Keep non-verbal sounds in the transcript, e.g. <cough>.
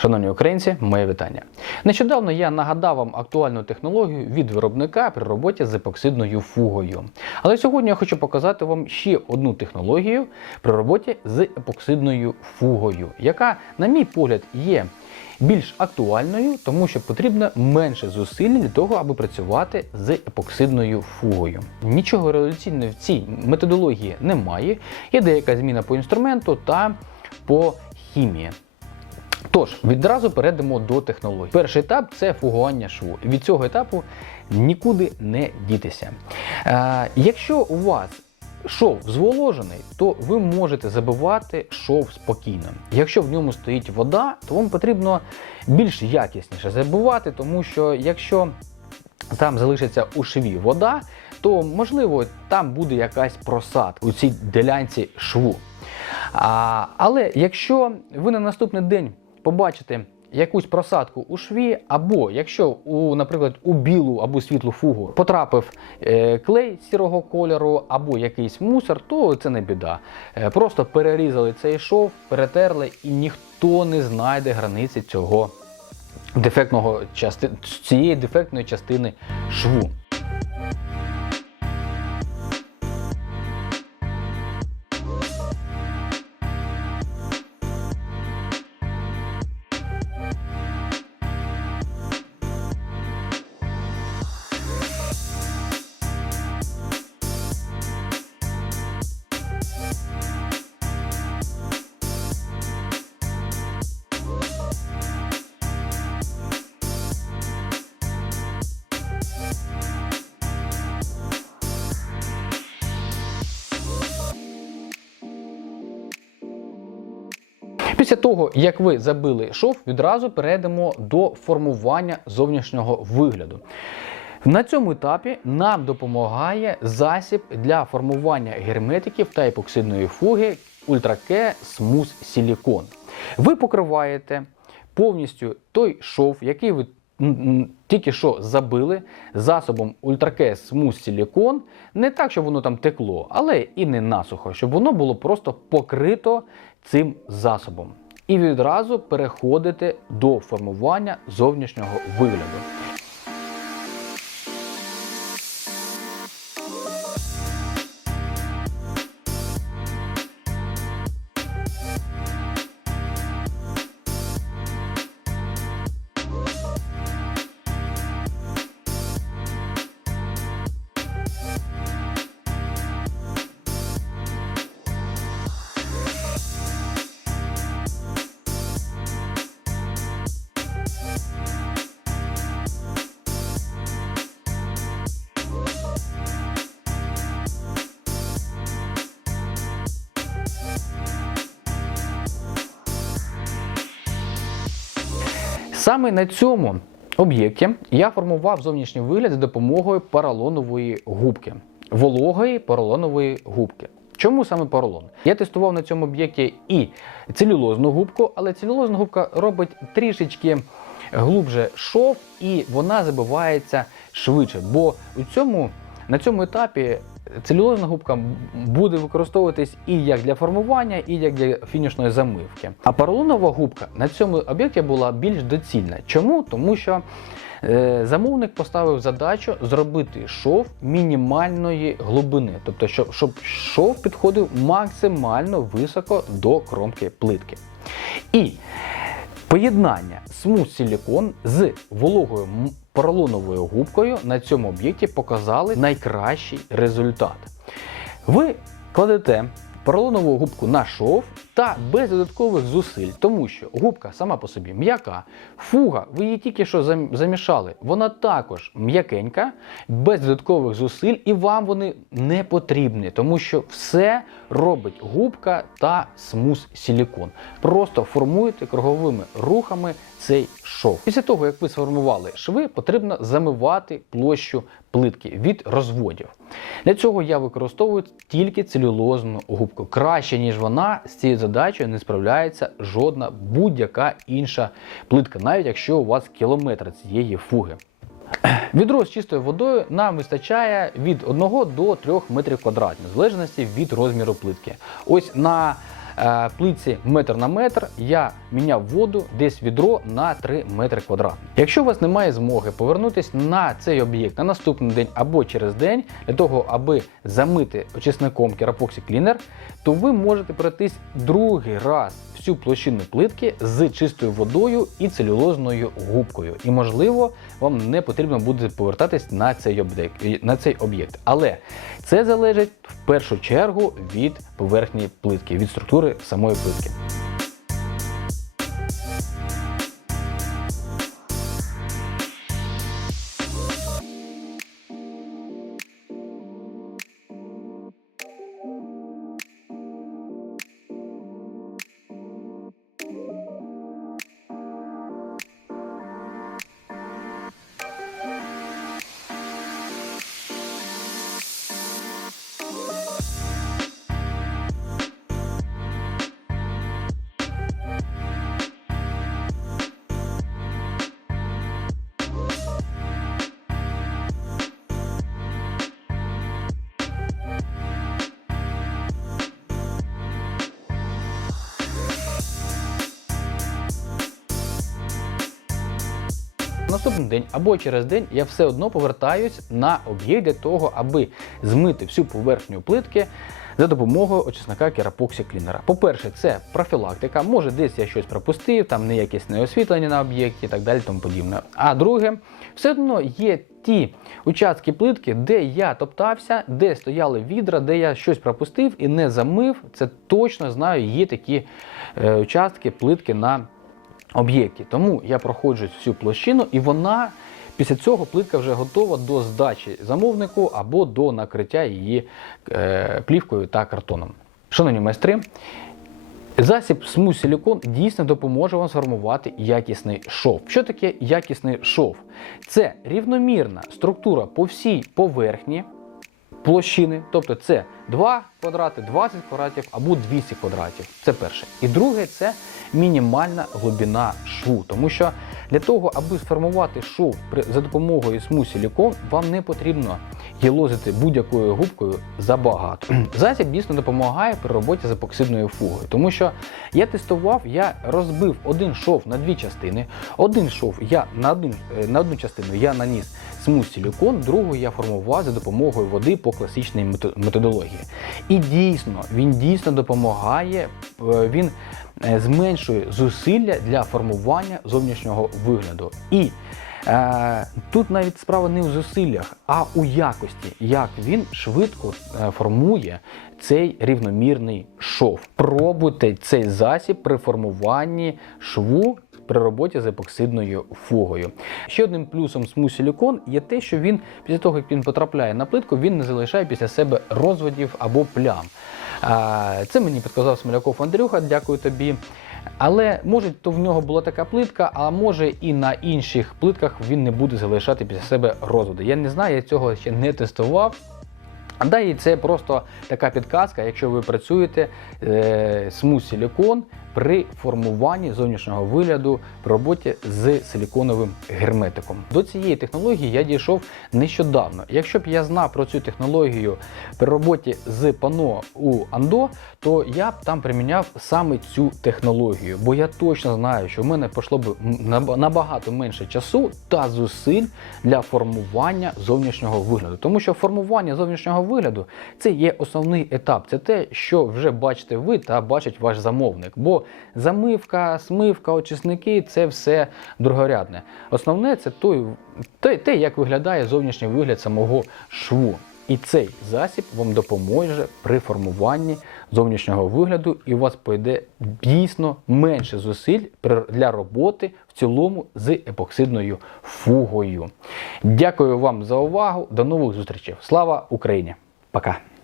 Шановні українці, моє вітання. Нещодавно я нагадав вам актуальну технологію від виробника при роботі з епоксидною фугою. Але сьогодні я хочу показати вам ще одну технологію при роботі з епоксидною фугою, яка, на мій погляд, є більш актуальною, тому що потрібно менше зусиль для того, аби працювати з епоксидною фугою. Нічого революційного в цій методології немає. Є деяка зміна по інструменту та по хімії. Тож, відразу перейдемо до технологій. Перший етап це фугування шву. Від цього етапу нікуди не дітися. Е, якщо у вас шов зволожений, то ви можете забивати шов спокійно. Якщо в ньому стоїть вода, то вам потрібно більш якісніше забивати, тому що якщо там залишиться у шві вода, то можливо там буде якась просадка у цій ділянці шву. А, але якщо ви на наступний день побачите якусь просадку у шві, або якщо, у, наприклад, у білу або світлу фугу потрапив е, клей сірого кольору або якийсь мусор, то це не біда. Е, просто перерізали цей шов, перетерли, і ніхто не знайде границі цього дефектного части... цієї дефектної частини шву. Після того, як ви забили шов, відразу перейдемо до формування зовнішнього вигляду. На цьому етапі нам допомагає засіб для формування герметиків та епоксидної фуги Ultra-K Smooth Silicone. Ви покриваєте повністю той шов, який ви тільки що забили засобом Ultra-K Smooth Silicone, не так, щоб воно там текло, але і не насухо, щоб воно було просто покрито цим засобом. І відразу переходити до формування зовнішнього вигляду. Саме на цьому об'єкті я формував зовнішній вигляд за допомогою поролонової губки, вологої поролонової губки. Чому саме поролон? Я тестував на цьому об'єкті і целюлозну губку, але целюлозна губка робить трішечки глубже шов і вона забивається швидше. Бо у цьому, на цьому етапі целюлозна губка буде використовуватись і як для формування, і як для фінішної замивки. А поролонова губка на цьому об'єкті була більш доцільна. Чому? Тому що е, замовник поставив задачу зробити шов мінімальної глибини, тобто щоб, щоб шов підходив максимально високо до кромки плитки. І Поєднання смус силікон з вологою поролоновою губкою на цьому об'єкті показали найкращий результат. Ви кладете поролонову губку на шов та без додаткових зусиль, тому що губка сама по собі м'яка, фуга, ви її тільки що замішали, вона також м'якенька, без додаткових зусиль, і вам вони не потрібні, тому що все робить губка та смуз силікон. Просто формуєте круговими рухами цей шов. Після того, як ви сформували шви, потрібно замивати площу плитки від розводів. Для цього я використовую тільки целюлозну губку. Краще, ніж вона, з цією задачею не справляється жодна будь-яка інша плитка, навіть якщо у вас кілометр цієї фуги. Відро з чистою водою нам вистачає від 1 до 3 метрів квадратних, в залежності від розміру плитки. Ось на е, плитці метр на метр я міняв воду десь відро на 3 метри квадратні. Якщо у вас немає змоги повернутись на цей об'єкт на наступний день або через день для того, аби замити очисником Керапоксі Cleaner, то ви можете пройтись другий раз всю площину плитки з чистою водою і целюлозною губкою. І можливо, вам не потрібно буде повертатись на цей об'єкт. На цей об'єкт. Але це залежить в першу чергу від поверхні плитки, від структури самої плитки. Наступний день або через день я все одно повертаюсь на об'єкт для того, аби змити всю поверхню плитки за допомогою очисника керапоксі клінера. По-перше, це профілактика. Може, десь я щось пропустив, там неякісне освітлення на об'єкті і так далі. Тому подібне. А друге, все одно є ті участки плитки, де я топтався, де стояли відра, де я щось пропустив і не замив. Це точно знаю, є такі е, участки плитки на об'єкті. Тому я проходжу всю площину, і вона після цього плитка вже готова до здачі замовнику або до накриття її е, плівкою та картоном. Шановні майстри, засіб смуз силікон дійсно допоможе вам сформувати якісний шов. Що таке якісний шов? Це рівномірна структура по всій поверхні площини, тобто це 2 квадрати, 20 квадратів або 200 квадратів. Це перше. І друге це мінімальна глибина шву. Тому що для того, аби сформувати шов за допомогою смусі ліком, вам не потрібно єлозити будь-якою губкою забагато. <clears throat> Засіб дійсно допомагає при роботі з епоксидною фугою, тому що я тестував, я розбив один шов на дві частини. Один шов я на один е, на одну частину я наніс смуз силікон, другу я формував за допомогою води по класичній методології. І дійсно, він дійсно допомагає, е, він е, зменшує зусилля для формування зовнішнього вигляду. І тут навіть справа не в зусиллях, а у якості, як він швидко е, формує цей рівномірний шов. Пробуйте цей засіб при формуванні шву при роботі з епоксидною фугою. Ще одним плюсом смуз силікон є те, що він після того, як він потрапляє на плитку, він не залишає після себе розводів або плям. А, Це мені підказав Смоляков Андрюха, дякую тобі. Але може, то в нього була така плитка, а може і на інших плитках він не буде залишати після себе розводи. Я не знаю, я цього ще не тестував. Да, і це просто така підказка, якщо ви працюєте е, смуз силікон при формуванні зовнішнього вигляду при роботі з силіконовим герметиком. До цієї технології я дійшов нещодавно. Якщо б я знав про цю технологію при роботі з пано у Андо, то я б там приміняв саме цю технологію, бо я точно знаю, що в мене пішло б набагато менше часу та зусиль для формування зовнішнього вигляду. Тому що формування зовнішнього вигляду це є основний етап. Це те, що вже бачите ви та бачить ваш замовник. Бо замивка, смивка, очисники це все другорядне. Основне це той, те, те, як виглядає зовнішній вигляд самого шву. І цей засіб вам допоможе при формуванні зовнішнього вигляду, і у вас пойде дійсно менше зусиль для роботи в цілому з епоксидною фугою. Дякую вам за увагу. До нових зустрічей. Слава Україні! Пока!